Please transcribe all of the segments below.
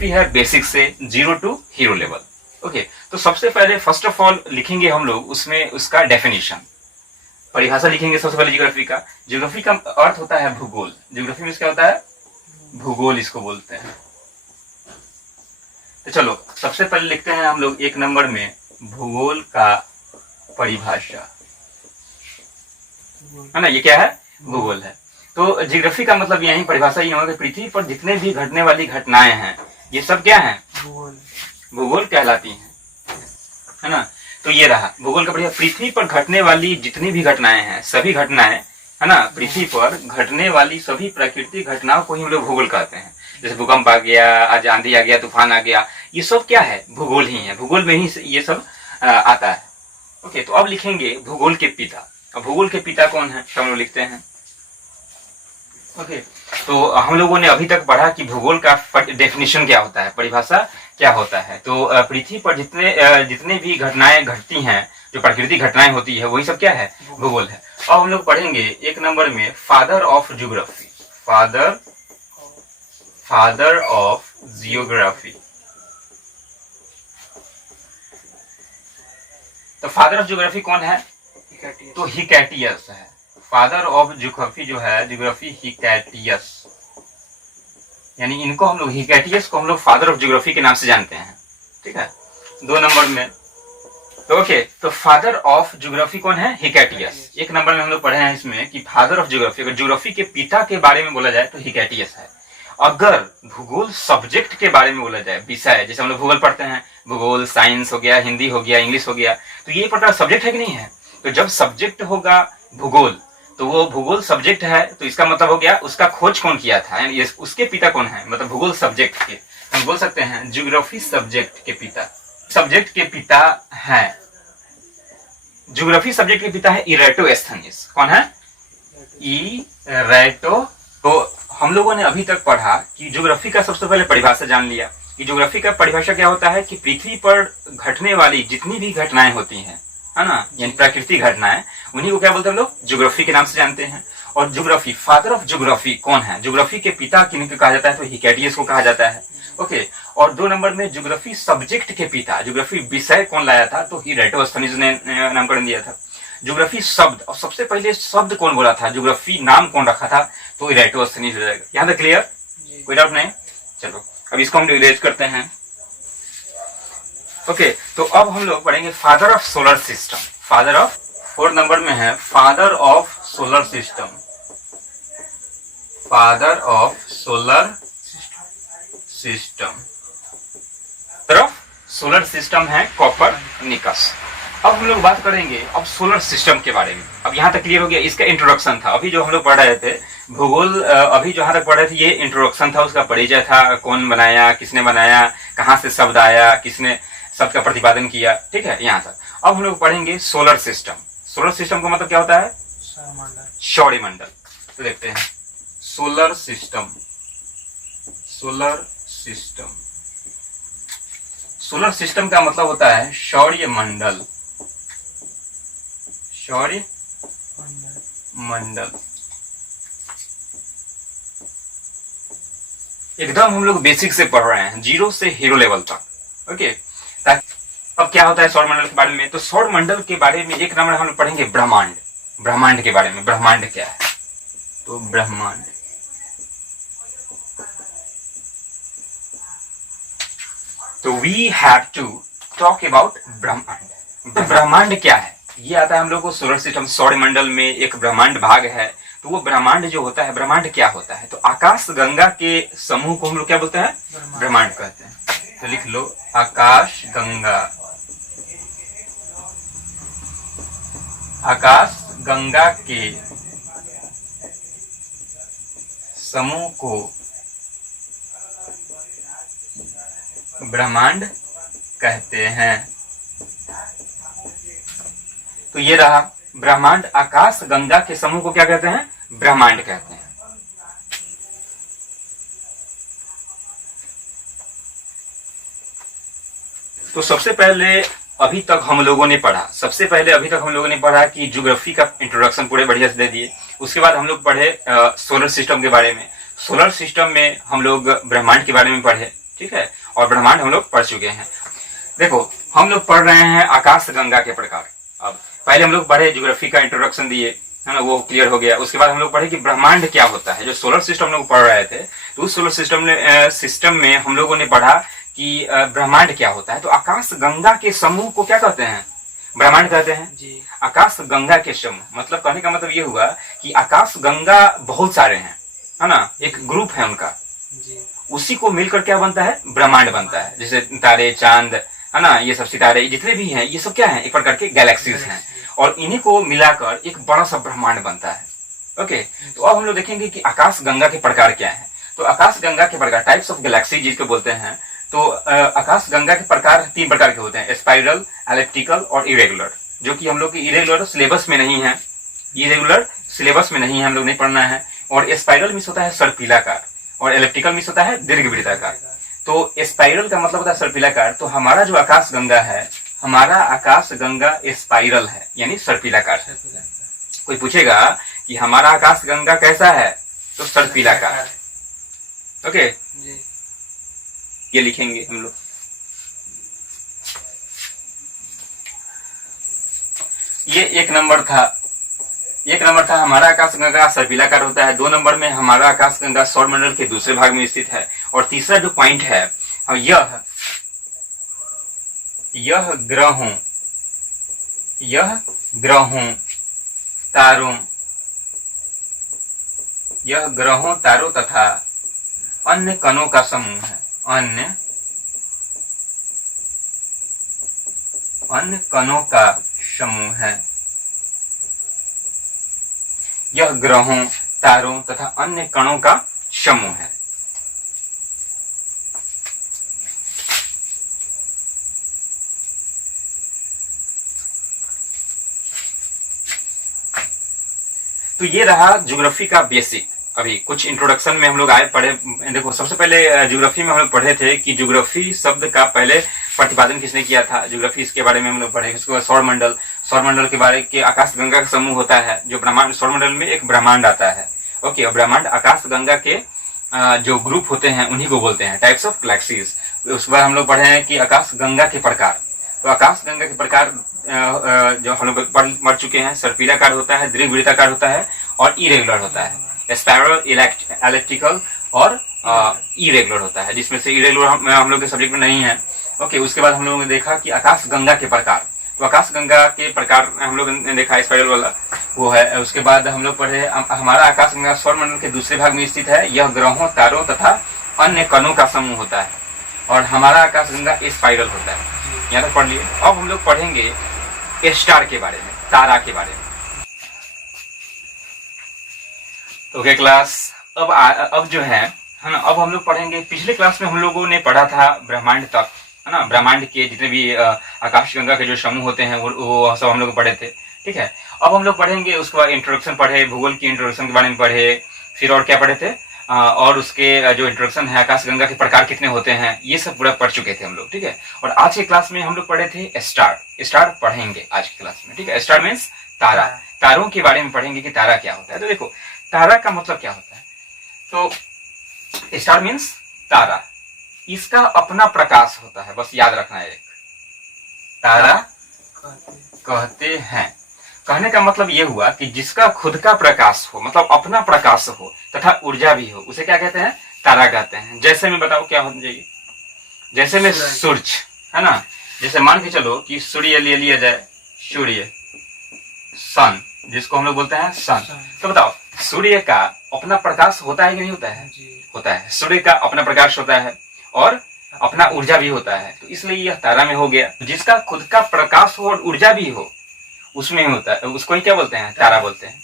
Geography है basic से 0 to hero level. Okay, तो सबसे पहले फर्स्ट ऑफ ऑल लिखेंगे हम लोग उसमें उसका डेफिनेशन, परिभाषा लिखेंगे सबसे पहले ज्योग्राफी का। ज्योग्राफी का अर्थ होता है भूगोल। ज्योग्राफी में क्या होता है? भूगोल इसको बोलते हैं। तो चलो सबसे पहले लिखते हैं हम लोग 1 नंबर में भूगोल का परिभाषा, है ना। ये क्या है? भूगोल है। तो ज्योग्राफी का मतलब यही परिभाषा ही होगा कि पृथ्वी पर जितने भी घटने वाली घटनाएं हैं ये सब क्या है? भूगोल कहलाती हैं, है ना। तो ये रहा भूगोल का बढ़िया। पृथ्वी पर घटने वाली जितनी भी घटनाएं हैं, सभी घटनाएं, है ना, पृथ्वी पर घटने वाली सभी प्राकृतिक घटनाओं को ही हम लोग भूगोल कहते हैं। जैसे भूकंप आ गया, आज आंधी आ गया, तूफान आ गया, ये सब क्या है? भूगोल ही है। भूगोल में ही ये सब आता है। ओके, तो अब लिखेंगे भूगोल के पिता। अब भूगोल के पिता कौन है तो हम लोग लिखते हैं। ओके, तो हम लोगों ने अभी तक पढ़ा कि भूगोल का डेफिनेशन क्या होता है, परिभाषा क्या होता है। तो पृथ्वी पर जितने भी घटनाएं घटती हैं, जो प्राकृतिक घटनाएं होती है, वही सब क्या है? भूगोल है। अब हम लोग पढ़ेंगे 1 नंबर में father of geography. Father of geography. तो फादर ऑफ ज्योग्राफी कौन है? तो हिकैटियस है। फादर ऑफ ज्योग्राफी जो है, ज्योग्राफी हिकैटियस, यानी इनको हम लोग, हिकैटियस को हम लोग फादर ऑफ ज्योग्राफी के नाम से जानते हैं। ठीक है, 2 नंबर में। तो ओके, तो फादर ऑफ ज्योग्राफी कौन है? हिकैटियस। 1 नंबर में हम लोग पढ़े हैं इसमें कि फादर ऑफ ज्योग्राफी, अगर ज्योग्राफी के पिता के बारे में बोला जाए तो हिकैटियस है। अगर भूगोल सब्जेक्ट के बारे में बोला जाए, विषय, जैसे हम लोग भूगोल पढ़ते हैं, भूगोल साइंस हो गया, हिंदी हो गया, इंग्लिश हो गया, तो ये पता सब्जेक्ट है कि नहीं है। तो जब सब्जेक्ट होगा भूगोल, तो वो भूगोल सब्जेक्ट है, तो इसका मतलब हो गया उसका खोज कौन किया था, यानी उसके पिता कौन है, मतलब भूगोल सब्जेक्ट के हम बोल सकते हैं ज्योग्राफी सब्जेक्ट के पिता। सब्जेक्ट के पिता है, ज्योग्राफी सब्जेक्ट के पिता है इरेटोस्थेनीज। कौन है? इरेटो। तो हम लोगों ने अभी तक पढ़ा कि ज्योग्राफी का सबसे पहले परिभाषा जान लिया कि ज्योग्राफी का परिभाषा क्या होता है कि पृथ्वी पर घटने वाली जितनी भी घटनाएं होती हैं, है ना, यानी प्राकृतिक घटनाएं, उन्हीं को क्या बोलते हैं हम लोग? ज्योग्राफी के नाम से जानते हैं। और ज्योग्राफी, फादर ऑफ ज्योग्राफी कौन है? ज्योग्राफी के पिता किनको कहा जाता है? तो हिकैटियस को कहा जाता है। ओके, और 2 नंबर में ज्योग्राफी सब्जेक्ट के पिता, ज्योग्राफी विषय कौन लाया था? तो इरेटोस्थेनीज ने नामकरण दिया था। ज्योग्राफी शब्द, और सबसे पहले शब्द कौन बोला था? ज्योग्राफी नाम कौन रखा था? तो इरेटोस्थेनीज हो जाएगा। यहाँ तक क्लियर? कोई डाउट नहीं? चलो अब इसको हम इरेज करते हैं। ओके, तो अब हम लोग पढ़ेंगे father of solar system. Father of, 4 number में है father of solar system. Father of solar system. तरफ सोलर सिस्टम है कोपरनिकस। अब हम लोग बात करेंगे अब सोलर सिस्टम के बारे में। अब यहाँ तक क्लियर हो गया, इसका इंट्रोडक्शन था। अभी जो हम लोग पढ़ रहे थे भूगोल, अभी जहां तक पढ़ रहे थे ये इंट्रोडक्शन था, उसका परिचय था, कौन बनाया, किसने बनाया, कहाँ से शब्द आया, किसने शब्द का प्रतिपादन किया। ठीक है, यहाँ तक। अब हम लोग पढ़ेंगे सोलर सिस्टम। सोलर सिस्टम का मतलब क्या होता है? सौरमंडल। तो देखते हैं solar system. Solar system, solar system का मतलब होता है सौरमंडल। सौरमंडल एकदम हम लोग बेसिक से पढ़ रहे हैं, 0 से हीरो लेवल तक। ओके, अब क्या होता है सौरमंडल के बारे में? तो सौरमंडल के बारे में 1 नंबर हम लोग पढ़ेंगे ब्रह्मांड। ब्रह्मांड के बारे में, ब्रह्मांड क्या है? तो ब्रह्मांड, तो we have to talk about ब्रह्मांड। तो ब्रह्मांड क्या है ये आता है हम लोग को सोलर सिस्टम, सौरमंडल में एक ब्रह्मांड भाग है। तो वो ब्रह्मांड जो होता है, ब्रह्मांड क्या होता है? तो आकाश गंगा के समूह को हम लोग क्या बोलते हैं? ब्रह्मांड कहते हैं। तो लिख लो आकाश गंगा। आकाश गंगा के समूह को ब्रह्मांड कहते हैं। तो ये रहा ब्रह्मांड, आकाश गंगा के समूह को क्या कहते हैं? ब्रह्मांड कहते हैं। तो सबसे पहले अभी तक हम लोगों ने पढ़ा कि ज्योग्राफी का इंट्रोडक्शन पूरे बढ़िया से दे दिए। उसके बाद हम लोग पढ़े सोलर सिस्टम के बारे में। सोलर सिस्टम में हम लोग ब्रह्मांड के बारे में पढ़े। ठीक है, और ब्रह्मांड हम लोग पढ़ चुके हैं। देखो हम लोग पढ़ रहे हैं आकाश गंगा के प्रकार। अब पहले हम लोग पढ़े, ज्योग्राफी का इंट्रोडक्शन दिए, है ना, वो क्लियर हो गया। उसके बाद हम लोग पढ़े कि ब्रह्मांड क्या होता है। जो सोलर सिस्टम हम लोग पढ़ रहे थे, तो उस सोलर सिस्टम में हम लोगों ने पढ़ा कि ब्रह्मांड क्या होता है। तो आकाश गंगा के समूह को क्या कहते हैं? ब्रह्मांड कहते हैं जी। आकाश गंगा के समूह, मतलब कहने का मतलब ये हुआ कि आकाश गंगा बहुत सारे हैं, है ना, एक ग्रुप है उनका जी। उसी को मिलकर क्या बनता है? ब्रह्मांड बनता है। जैसे तारे, चांद, है ना, ये सब सितारे जितने भी हैं, ये सब क्या है? एक प्रकार के गैलेक्सीज हैं, और इन्हीं को मिलाकर एक बड़ा सा ब्रह्मांड बनता है। ओके, तो अब हम लोग देखेंगे कि आकाश गंगा के प्रकार क्या है। तो आकाश गंगा के प्रकार, टाइप्स ऑफ गैलेक्सी जिसको बोलते हैं, तो आकाश गंगा के प्रकार 3 प्रकार के होते हैं, स्पाइरल, एलिप्टिकल और इरेगुलर, जो कि हम लोग की इरेगुलर सिलेबस में नहीं है, इरेगुलर सिलेबस में नहीं है, हम लोग नहीं पढ़ना है। और स्पाइरल मीन्स होता है सर्पिलाकार, और एलिप्टिकल मीन्स होता है दीर्घवृत्ताकार। तो स्पाइरल का मतलब होता है सर्पिलाकार। तो हमारा जो आकाश गंगा है, हमारा आकाश गंगा स्पाइरल है, यानी सर्पिलाकार है। कोई पूछेगा कि हमारा आकाश गंगा कैसा है, तो सर्पिलाकार। ओके, ये लिखेंगे हम लोग। ये 1 नंबर था, 1 नंबर था हमारा आकाश गंगा सर्पिलाकार होता है। 2 नंबर में हमारा आकाश गंगा सौरमंडल के दूसरे भाग में स्थित है। और तीसरा जो पॉइंट है, यह ग्रहों तारों तथा अन्य कणों का समूह है। अन्य कणों का समूह है। यह ग्रहों, तारों तथा अन्य कणों का समूह है। तो ये रहा ज्योग्राफी का बेसिक। अभी कुछ इंट्रोडक्शन में हम लोग आए पढ़े। देखो सबसे पहले ज्योग्राफी में हम लोग पढ़े थे कि ज्योग्राफी शब्द का पहले प्रतिपादन किसने किया था, ज्योग्राफी, इसके बारे में हम लोग पढ़े। उसके बाद सौरमंडल के बारे के आकाश गंगा का समूह होता है, जो ब्रह्मांड, सौरमंडल में एक ब्रह्मांड आता है। ओके, और ब्रह्मांड आकाश गंगा के जो ग्रुप होते हैं उन्हीं को बोलते हैं, टाइप्स ऑफ गैलेक्सीज। उसके बाद हम लोग पढ़े हैं कि आकाश गंगा के प्रकार। तो आकाश गंगा के प्रकार जो हम लोग पढ़ चुके हैं, सर्पिलाकार होता है, दीर्घवृत्ताकार होता है और इरेगुलर होता है। स्पाइरल, इलेक्ट्रिकल और इरेगुलर होता है, जिसमें से इरेगुलर हम लोग के सब्जेक्ट में नहीं है। ओके, उसके बाद हम लोगों ने देखा कि आकाश गंगा के प्रकार। तो आकाश गंगा के प्रकार हम लोग ने देखा, स्पाइरल वाला वो है। उसके बाद हम लोग पढ़े हमारा आकाश गंगा सौरमंडल के दूसरे भाग में स्थित है। यह ग्रहों, तारों तथा अन्य कणों का समूह होता है। और हमारा आकाश गंगा स्पाइरल होता है। यहाँ तक पढ़ लिए। अब हम लोग पढ़ेंगे स्टार के बारे में, तारा के बारे में। ओके क्लास, अब जो है ना, अब हम लोग पढ़ेंगे। पिछले क्लास में हम लोगों ने पढ़ा था ब्रह्मांड तक, है ना, ब्रह्मांड के जितने भी आकाश गंगा के जो समूह होते हैं वो सब हम लोग पढ़े थे। ठीक है, अब हम लोग पढ़ेंगे। उसके बाद इंट्रोडक्शन पढ़े, भूगोल की इंट्रोडक्शन के बारे में पढ़े, फिर और क्या पढ़े थे, और उसके जो इंट्रोडक्शन है, आकाश गंगा के प्रकार कितने होते हैं, ये सब पूरा पढ़ चुके थे हम लोग। ठीक है, और आज के क्लास में हम लोग पढ़े थे स्टार पढ़ेंगे आज की क्लास में। ठीक है, स्टार मीन्स तारा। तारों के बारे में पढ़ेंगे कि तारा क्या होता है। तो देखो तारा का मतलब क्या होता है। तो स्टार मीन्स तारा, इसका अपना प्रकाश होता है, बस याद रखना है। एक तारा कहते हैं, कहने का मतलब ये हुआ कि जिसका खुद का प्रकाश हो, मतलब अपना प्रकाश हो तथा ऊर्जा भी हो, उसे क्या कहते हैं, तारा कहते हैं। जैसे में बताओ क्या होना चाहिए, जैसे में सूर्य, है ना, जैसे मान के चलो कि सूर्य लिया जाए, सूर्य, सन, जिसको हम लोग बोलते हैं सन। तो बताओ सूर्य का अपना प्रकाश होता है कि नहीं होता है? होता है। सूर्य का अपना प्रकाश होता है और अपना ऊर्जा भी होता है, तो इसलिए यह तारा में हो गया। जिसका खुद का प्रकाश हो और ऊर्जा भी हो, उसमें होता है, उसको ही क्या बोलते हैं, तारा बोलते हैं।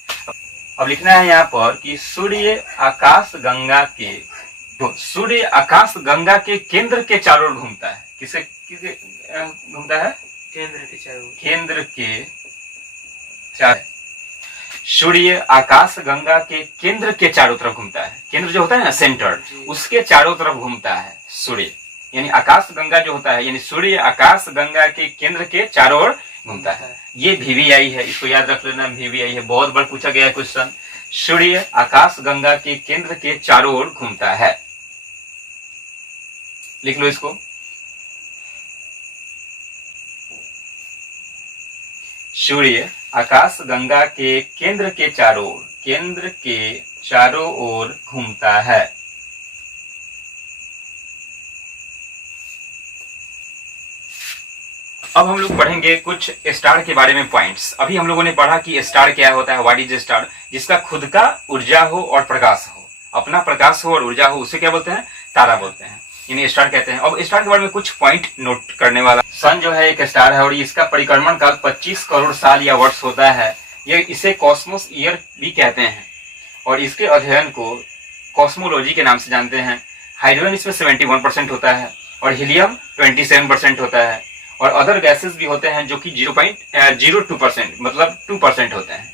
अब लिखना है यहाँ पर कि सूर्य आकाश गंगा के, तो सूर्य आकाश गंगा के केंद्र के चारों ओर घूमता है। किसे घूमता है? केंद्र के चारों। सूर्य आकाश गंगा के केंद्र के चारों तरफ घूमता है। केंद्र जो होता है ना, सेंटर, उसके चारों तरफ घूमता है सूर्य, यानी आकाश गंगा जो होता है, यानी सूर्य आकाश गंगा के केंद्र के चारों ओर घूमता है। ये VVI है, इसको याद रख लेना, VVI है, बहुत बार पूछा गया है क्वेश्चन। सूर्य आकाश गंगा के केंद्र के चारों ओर घूमता है। लिख लो इसको। सूर्य आकाश गंगा के केंद्र के चारों ओर घूमता है। अब हम लोग पढ़ेंगे कुछ स्टार के बारे में पॉइंट्स। अभी हम लोगों ने पढ़ा कि स्टार क्या होता है, व्हाट इज स्टार, जिसका खुद का ऊर्जा हो और प्रकाश हो, अपना प्रकाश हो और ऊर्जा हो, उसे क्या बोलते हैं, तारा बोलते हैं, यानी स्टार कहते हैं। अब स्टार के बारे में कुछ पॉइंट नोट करने वाला। सन जो है एक स्टार है और इसका परिक्रमण काल 25 करोड़ साल या वर्ष होता है। ये इसे कॉस्मोस ईयर भी कहते हैं और इसके अध्ययन को कॉस्मोलॉजी के नाम से जानते हैं। हाइड्रोजन इसमें 71% होता है और हीलियम 27% होता है और अदर गैसेस भी होते हैं जो कि 0.02% मतलब 2% होते हैं।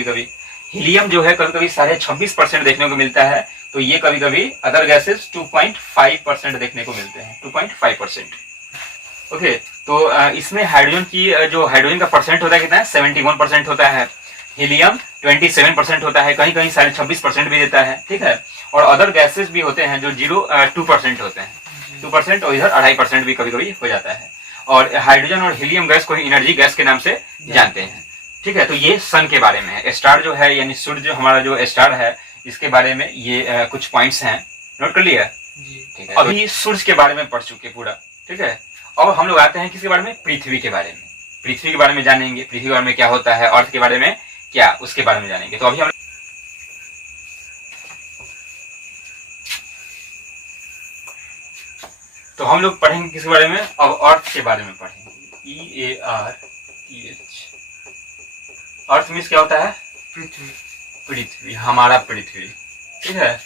कभी हीलियम जो है कभी कभी 26.5% देखने को मिलता है, तो ये कभी कभी अदर गैसेस 2.5% देखने को मिलते हैं, 2.5%। ओके, तो इसमें हाइड्रोजन की जो हाइड्रोजन का परसेंट होता है कितना है, 71% होता है। हीलियम 27% होता है, कहीं कहीं 26.5% भी देता है, ठीक है। और अदर गैसेस भी होते हैं जो 2% होते हैं, 2% और इधर 2.5% भी कभी कभी हो जाता है। और हाइड्रोजन और हीलियम गैस को एनर्जी गैस के नाम से जानते हैं, ठीक है। तो ये सन के बारे में है। स्टार जो है यानी सूर्य जो हमारा जो स्टार है, इसके बारे में ये कुछ पॉइंट्स हैं, नोट कर लिया, ठीक है। अभी सूर्य के बारे में पढ़ चुके पूरा, ठीक है। अब हम लोग आते हैं किसके बारे में, पृथ्वी के बारे में। पृथ्वी के बारे में जानेंगे, पृथ्वी के बारे में क्या होता है, अर्थ के बारे में क्या, उसके बारे में जानेंगे। तो अभी हम लोग पढ़ेंगे किसके बारे में, अब अर्थ के बारे में पढ़ेंगे। EARTH। अर्थ मीन्स क्या होता है, पृथ्वी, पृथ्वी, हमारा पृथ्वी, ठीक है।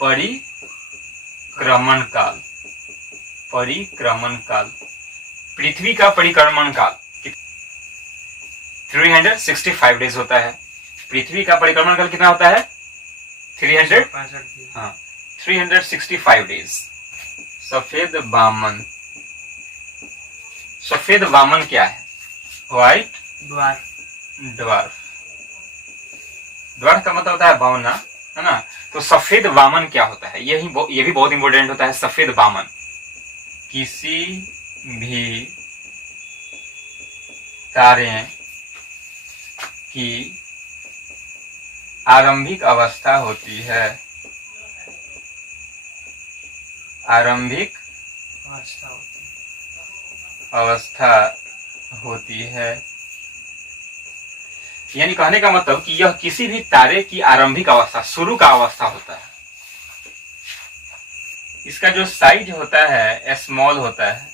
परिक्रमण काल, पृथ्वी का परिक्रमण काल 365 डेज होता है। पृथ्वी का परिक्रमण काल कितना होता है, 365 डेज। सफेद वामन क्या है, व्हाइट ड्वार्फ का मतलब होता है बावना, है ना। तो सफेद वामन क्या होता है, ये भी बहुत इंपॉर्टेंट होता है। सफेद वामन किसी भी तारे की आरंभिक अवस्था होती है, यानी कहने का मतलब कि यह किसी भी तारे की आरंभिक अवस्था, शुरू का अवस्था होता है। इसका जो साइज होता है स्मॉल होता है,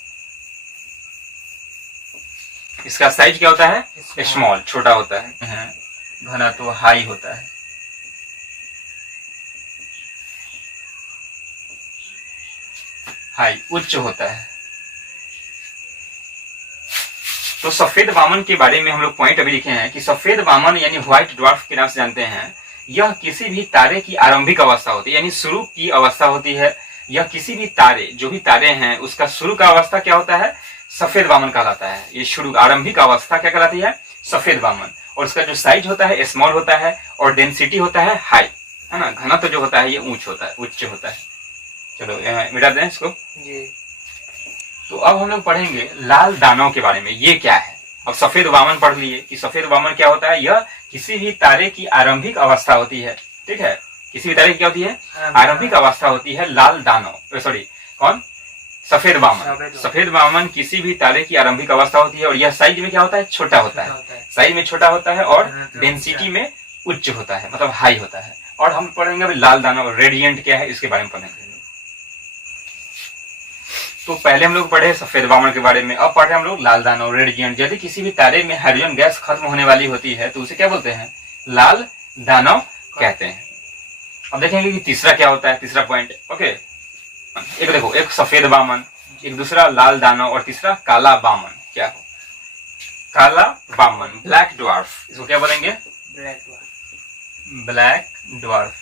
इसका साइज क्या होता है, स्मॉल, छोटा होता है। घनत्व हाई होता है, हाई, उच्च होता है। तो सफेद वामन के बारे में हम लोग पॉइंट अभी लिखे हैं कि सफेद वामन यानी व्हाइट ड्वार्फ के नाम से जानते हैं। यह किसी भी तारे की आरंभिक अवस्था होती है, यानी शुरू की अवस्था होती है। यह किसी भी तारे, जो भी तारे हैं, उसका शुरू का अवस्था क्या होता है, सफेद वामन कहलाता है। ये शुरू आरंभिक अवस्था क्या कहलाती है, सफेद वामन। और उसका जो साइज होता है स्मॉल होता है और डेंसिटी होता है हाई, है ना। घनत्व जो होता है ये उच्च होता है। चलो मिटा दें इसको जी। तो अब हम लोग पढ़ेंगे लाल दानव के बारे में, ये क्या है। अब सफेद वामन पढ़ लिए कि सफेद वामन क्या होता है, यह किसी भी तारे की आरंभिक अवस्था होती है, ठीक है। किसी भी तारे की क्या होती है, आरंभिक अवस्था होती है। लाल दानव, सॉरी कौन, सफेद वामन। सफेद वामन किसी भी तारे की आरंभिक अवस्था होती है और यह साइज में क्या होता है, छोटा होता है, साइज में छोटा होता है और डेंसिटी में उच्च होता है, मतलब हाई होता है। और हम पढ़ेंगे अभी लाल दानव, रेडिएंट क्या है, इसके बारे में पढ़ेंगे। तो पहले हम लोग पढ़े सफेद वामन के बारे में, अब पढ़े हम लोग लाल दानव, रेडिएंट। यदि किसी भी तारे में हाइड्रोजन गैस खत्म होने वाली होती है तो उसे क्या बोलते हैं, लाल दानव कहते हैं। अब देखेंगे कि तीसरा क्या होता है, तीसरा पॉइंट। ओके, एक देखो, एक सफेद वामन, एक दूसरा लाल दानव और तीसरा काला वामन। क्या, काला वामन, ब्लैक ड्वार्फ, इसको क्या बोलेंगे, ब्लैक ड्वार्फ।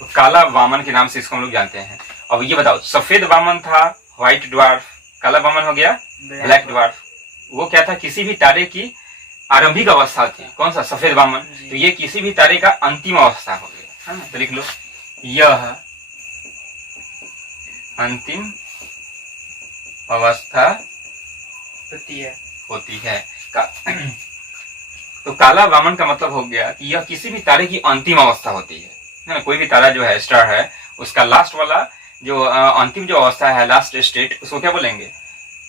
तो काला वामन के नाम से इसको हम लोग जानते हैं। अब ये बताओ, सफेद वामन था व्हाइट ड्वार्फ, काला वामन हो गया ब्लैक ड्वार्फ। वो क्या था, किसी भी तारे की आरंभिक अवस्था थी, कौन सा, सफेद वामन, तो ये किसी भी तारे का अंतिम अवस्था हो गया, है ना। तो लिख लो, यह अंतिम अवस्था होती है। तो काला वामन का मतलब हो गया कि यह किसी भी तारे की अंतिम अवस्था होती है ना। कोई भी तारा जो है, स्टार है, उसका लास्ट वाला जो अंतिम जो अवस्था है, लास्ट स्टेट, उसको क्या बोलेंगे,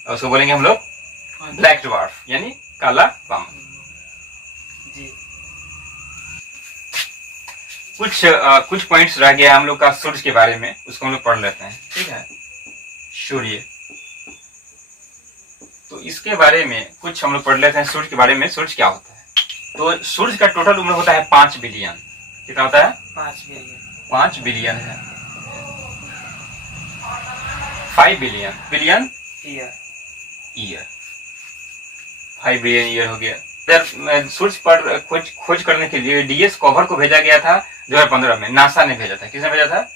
उसको बोलेंगे हम लोग ब्लैक ड्वार्फ, यानी काला वामन। कुछ पॉइंट्स रह गया हम लोग का सूर्य के बारे में, उसको हम लोग पढ़ लेते हैं, ठीक है। सूर्य, तो इसके बारे में कुछ हम लोग पढ़ लेते हैं सूर्य के बारे में। सूर्य क्या होता है? तो सूर्य का टोटल उम्र होता है 5 बिलियन। कितना होता है? 5 बिलियन है। 5 billion, billion year, 5 billion year हो गया। सूर्य पर खोज करने के लिए डीएस कवर को भेजा गया था 2015 में, नासा ने भेजा था। किसने भेजा था?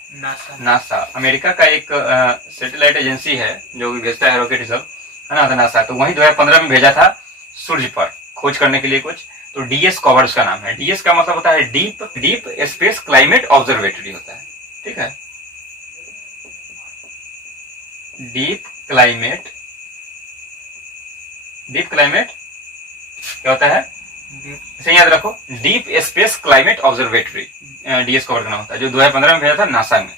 नासा, अमेरिका का एक सैटेलाइट एजेंसी है जो भी भेजता है रॉकेट सब, है ना, नासा। तो वही 2015 में भेजा था सूर्य पर खोज करने के लिए कुछ। तो डीएस कवर उसका नाम है। डीएस का मतलब होता है डीप स्पेस क्लाइमेट ऑब्जर्वेटरी होता है, ठीक है। डीप क्लाइमेट क्या होता है? इसे याद रखो, deep space climate observatory DS cover का नाम होता है, जो 2015 में भेजा था नासा में।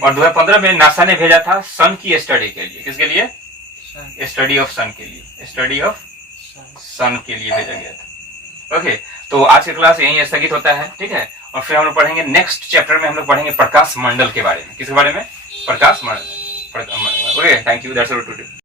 और 2015 में नासा ने भेजा था सन की स्टडी के लिए। किसके लिए? स्टडी ऑफ सन के लिए, स्टडी ऑफ सन के लिए भेजा गया था। ओके, तो आज की क्लास यहीं स्थगित होता है, ठीक है। और फिर हम लोग पढ़ेंगे नेक्स्ट चैप्टर में, हम लोग पढ़ेंगे प्रकाश मंडल के बारे में। किसके बारे में? Prakash Mandal. Okay, thank you, that's all today.